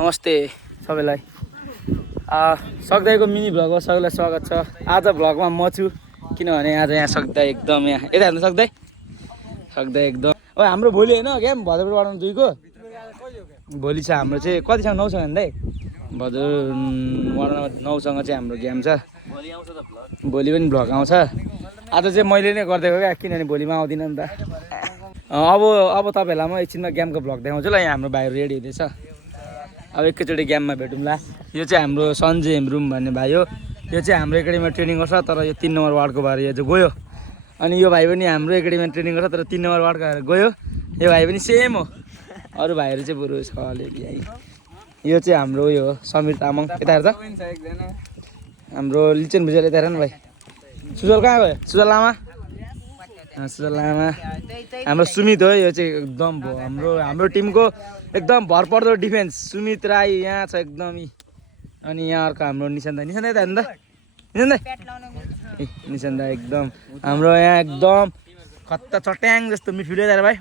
नमस्ते सबैलाई। सक्दैको मिनी भ्लगमा सबैलाई स्वागत छ। आज भ्लगमा म छु किनभने आज यहाँ सक्दै एकदम यहाँ यता हेर्नु सक्दै एकदम ओ हाम्रो भोलि हैन गेम भदरपुर वार्ड 2 को भोलि छ हाम्रो चाहिँ कतिसँग 9 सँग भन्दै भदर वार्ड 9 सँग चाहिँ हाम्रो गेम छ। भोलि पनि भ्लग आउँछ। आज चाहिँ मैले नै गर्दै गएको किनभने भोलिमा आउँदिन नि त। अब तपाईहरुलाई म एकछिनमा गेमको भ्लग देखाउँछु ल। यहाँ हाम्रो भाइहरु रेडी हुँदैछ। अब एकैचोटी गेममा भेटौँला। यो चाहिँ हाम्रो सञ्जय हेम्ब्रुम भन्ने भाइ हो। यो चाहिँ हाम्रो एकाडेमीमा ट्रेनिङ गर्छ तर यो 3 नम्बर वार्डको भएर यो चाहिँ गयो। अनि यो भाइ पनि हाम्रो एकाडेमीमा ट्रेनिङ गर्छ तर 3 नम्बर वार्डको भएर गयो। यो भाइ पनि सेम हो। अरु भाइहरु चाहिँ बरु छ अलिअलि है। यो चाहिँ हाम्रो यो हो समीर तामाङ। यता हेर त हाम्रो लिचन भुजेल यता हेर न भाइ। सुजल कहाँ गयो? सुजल लामा हाम्रो सुमित हो। यो चाहिँ एकदम हाम्रो टिमको एकदम भरपर्दो डिफेन्स सुमित राई यहाँ छ एकदम। अनि यहाँ अर्को हाम्रो निशान दाइ यता हेर्नु त निशान दाइ एकदम हाम्रो यहाँ एकदम खत्ता चट्याङ जस्तो मिडफिल्डर भाइ।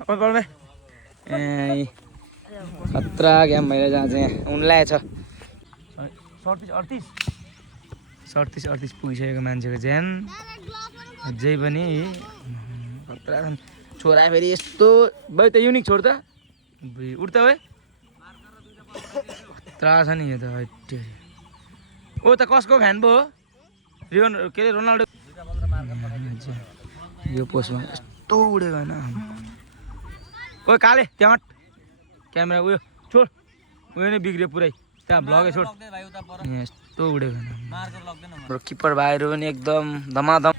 ए खतरा गेम भइरहेछ आज यहाँ उनलाई छ 38 पुगिसकेको मान्छेको ज्यान अझै पनि खतरा छोरा फेरि यस्तो भाइ त युनिक छोड त उठ त भाइ खतरा छ नि यो त। ओ त कसको फ्यान पो हो? रियोन के अरे रोनाल्डो। यो पोस्टमा यस्तो उडेको होइन। ओ काले त्यहाँ क्यामेरा उयो छोड उयो नै बिग्रियो पुरै त्यहाँ भ्लगै छोड। यहाँ यस्तो उडेको होइन। हाम्रो किपर भाइहरू पनि एकदम धमाधम।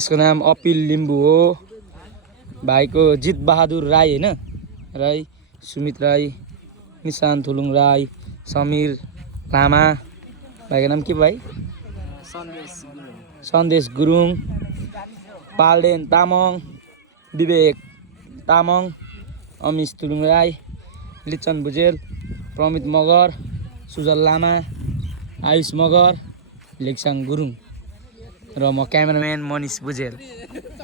यसको नाम अपिल लिम्बू हो। भाइको जित बहादुर राई हैन राई सुमित राई निशान थुलुङ राई समीर लामा। भाइको नाम के भाइ? सन्देश गुरुङ पाल्डेन तामाङ विवेक तामाङ अमिश थुलुङ राई लिचन भुजेल प्रमित मगर सुजल लामा आयुष मगर लेक्साङ गुरुङ र म क्यामेराम्यान मनिष भुजेल।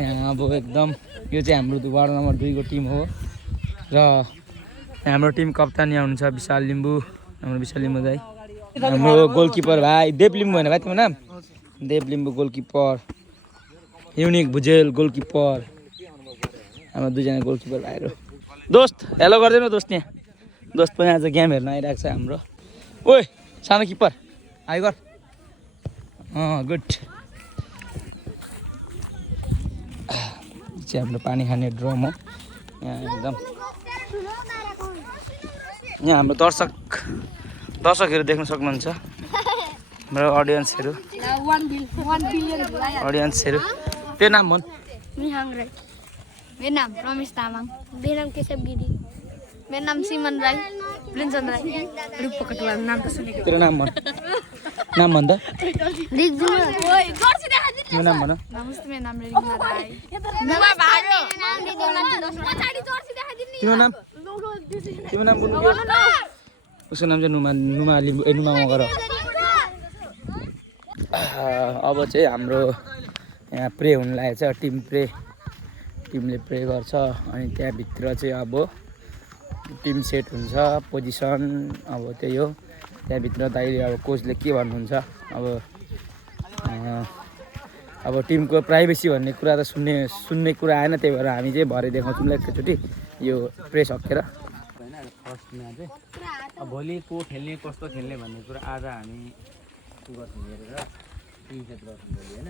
यहाँ अब एकदम यो चाहिँ हाम्रो वार्ड नम्बर 2 को टिम हो र हाम्रो टिम कप्तानी आउनुहुन्छ विशाल लिम्बू। हाम्रो विशाल लिम्बू दाइ। हाम्रो गोलकिपर भाइ देव लिम्बू होइन भाइ तिम्रो नाम? Dev Limbu goalkeeper Yunik Bhujel goalkeeper. हाम्रो दुईजना गोलकिपर भाइहरू। दोस्त हेलो गरिदिनु दोस्त। यहाँ दोस्त पनि आज गेम हेर्न आइरहेको छ हाम्रो। ओइ सानो किपर हाई गर। गुड। चाहिँ हाम्रो पानी खाने ड्रम हो। यहाँ एकदम यहाँ हाम्रो दर्शकहरू देख्न सक्नुहुन्छ। हाम्रो अडियन्सहरू त्यो नाम भन्। मेरो नाम रमेश तामाङ। मेरो नाम केशव गिरी। मेरो नाम सिमन राई प्रिन्सन राई रूप कटुवा। नाम त सुनेको। तेरो नाम भन्। नाम भन् त। मेरो नाम भन। नमस्ते मेरो नाम रिङ्गा राई। तिम्रो नाम बोल्नु के हो? उसको नाम चाहिँ नुमा मगर हो। अब चाहिँ हाम्रो यहाँ प्रे हुन लागेको छ। टिमले प्रे गर्छ अनि त्यहाँभित्र चाहिँ अब टिम सेट हुन्छ पोजिसन। अब त्यही हो त्यहाँभित्र दाइले अब कोचले के भन्नुहुन्छ अब टिमको प्राइभेसी भन्ने कुरा त सुन्ने कुरा आएन। त्यही भएर हामी चाहिँ भरे देखाउँछौँ एकैचोटि यो प्रे सकेर। फर्स्ट म्याच अब भोलि को खेल्ने कस्तो खेल्ने भन्ने कुरा आज हामी गर्छौँ हेरेर टिम सेट गर्छौँ भोलि होइन।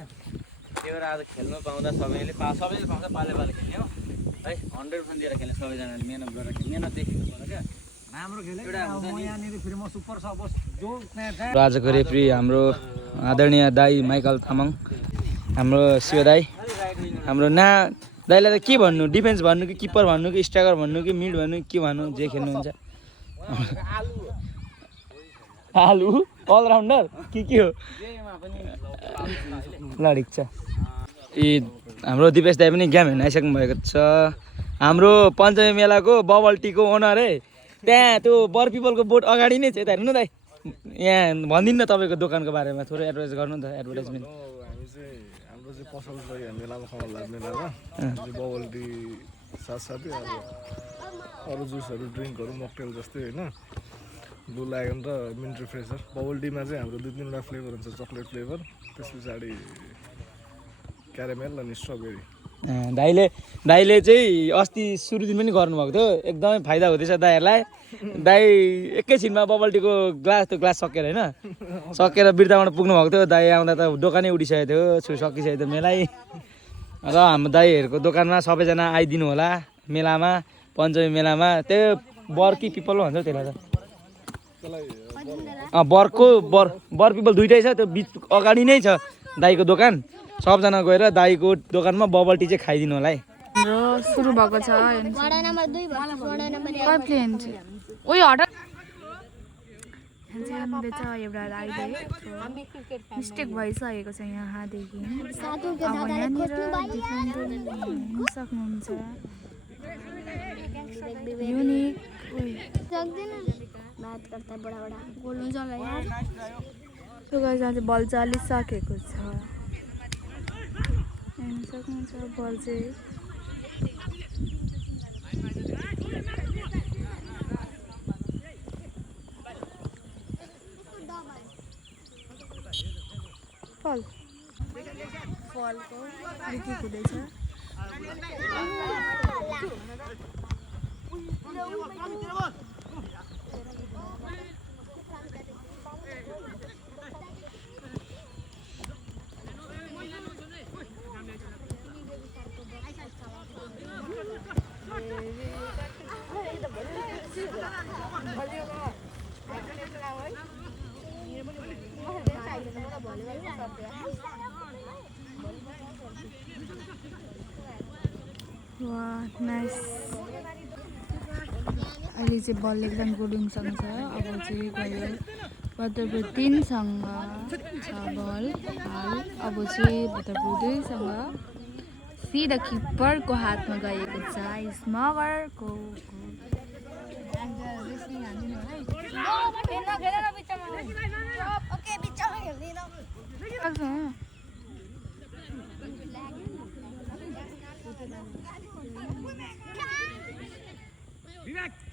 त्यही भएर आज खेल्नु पाउँदा सबैले पाउँछ पाले खेल्ने हो है। 100% दिएर खेल्ने सबैजनाले मेहनत गरेर मेहनत देखेको पर्छ क्या। राम्रो खेल्यो यहाँनिर फेरि म सुपर सपोज जो आजको रेफ्री हाम्रो आदरणीय दाई माइकल तामाङ। हाम्रो शिव दाई। हाम्रो दाइलाई त के भन्नु? डिफेन्स भन्नु कि किपर भन्नु कि स्ट्राइकर भन्नु कि मिड भन्नु के भन्नु जे खेल्नुहुन्छ? आलु अलराउन्डर के हो? ल ठिक छ। हाम्रो दिपेश दाई पनि गेम हेर्न आइसक्नु भएको छ। हाम्रो पञ्चमी मेलाको बबल टीको ओनर है। त्यहाँ त्यो बर पिपलको बोर्ड अगाडि नै छ। यता हेर्नु न दाइ। यहाँ भनिदिनु न तपाईँको दोकानको बारेमा थोरै एडभर्टाइज गर्नु नि त। एडभर्टाइजमेन्ट हाम्रो चाहिँ पसल छ यहाँ मेलामा कमला मेलामा बबल टी साथसाथै अब अरू जुसहरू ड्रिङ्कहरू मोकटेल जस्तै होइन ब्लू लायन र मिन्ट रिफ्रेसर बबल टीमा चाहिँ हाम्रो 2-3वटा फ्लेभर हुन्छ चक्लेट फ्लेभर त्यस पछाडि क्यारामेल अनि स्ट्रबेरी दाइले चाहिँ अस्ति सुरु दिन पनि गर्नुभएको थियो एकदमै फाइदा हुँदैछ दाइहरूलाई दाइ एकैछिनमा बबल टीको ग्लास सकेर होइन सकेर बिर्ताबाट पुग्नु भएको थियो दाइ आउँदा त दोकानै उडिसकेको थियो सकिसकेको थियो मेलै र हाम्रो दाइहरूको दोकानमा सबैजना आइदिनु होला मेलामा पञ्चमी मेलामा त्यो बर्की पिपल भन्छ त्यसलाई त बर पिपल दुइटै छ त्यो बिच अगाडि नै छ दाइको दोकान सबजना गएर दाइको दोकानमा बबल टी चाहिँ खाइदिनु होला है हाम्रो सुरु भएको छ वडा नम्बर 2 कहाँ प्लेन चाहिँ ओइ हट बेच एउटा अहिले मिस्टेक भइसकेको छ यहाँदेखि अब यहाँनिर देख्न सक्नुहुन्छ युनिक बात करता बडा बडा बोल्नु जला यार त्यो गाइस चाहिँ बल चालिसकेको छ हेर्न सक्नुहुन्छ बल चाहिँ फलको बिक्री हुँदैछ वाह नाइस अहिले चाहिँ बल एकदम गुडुङसँग छ अब चाहिँ गयो भद्रपुर 3सँग छ बल हाल अब चाहिँ भद्रपुर 2सँग सिधा किपरको हातमा गएको छ स्मगरको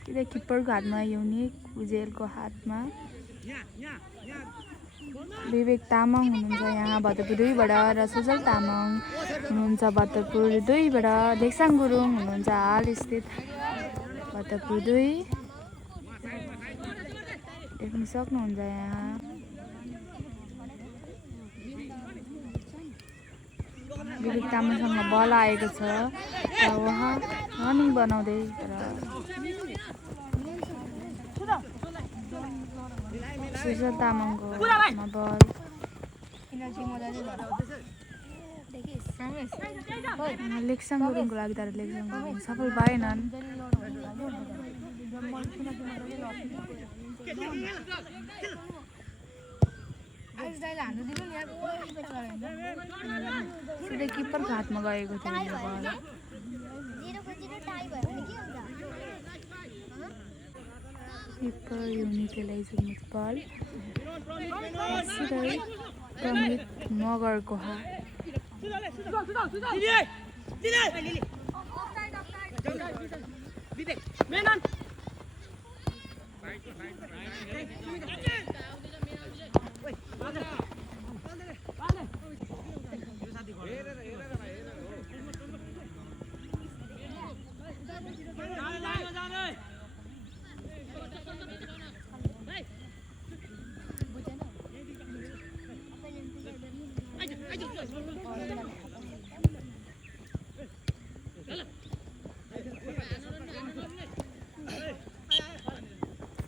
सिधा किपरको हातमा युनिक उजेलको हातमा विवेक तामाङ हुनुहुन्छ यहाँ भद्रपुर 2बाट र सुजल तामाङ हुनुहुन्छ भद्रपुर 2बाट लेक्साङ गुरुङ हुनुहुन्छ हाल स्थित भद्रपुर 2 देख्न सक्नुहुन्छ यहाँ विवेक तामाङसँग बल आएको छ र उहाँ रनिङ बनाउँदै सुजल तामाङको बल लेक्साङ गुरुङको लागि तर लेक्साङ गुरुङ सफल भएनन् सिधै किपरको हातमा गएको थियो बल किपर युनिकलाई चाहिँ बल सिधै प्रमित मगरको हात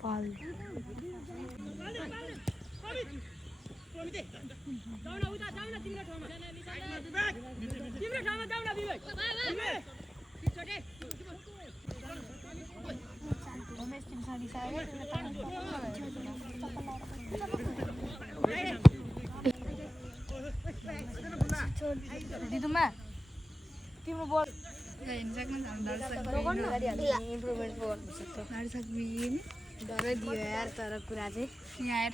फल दिदुमा तिम्रो बल डरै दियो यार तर कुरा चाहिँ यार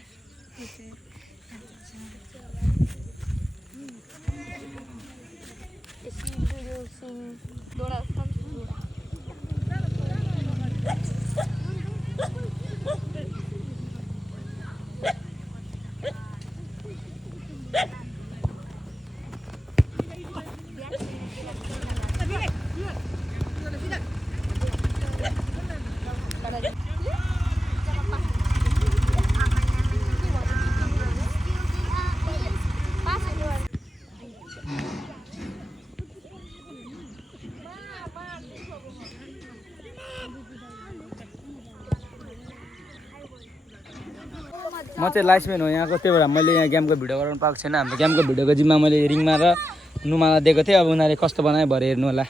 म चाहिँ लाइसम्यान हो यहाँको, त्यही भएर मैले यहाँ गेमको भिडियो गराउनु पाएको छैन। हाम्रो गेमको भिडियोको जिम्मा मैले रिङमा र नुमालाई दिएको थिएँ। अब उनीहरूले कस्तो बनायो भरे हेर्नु होला।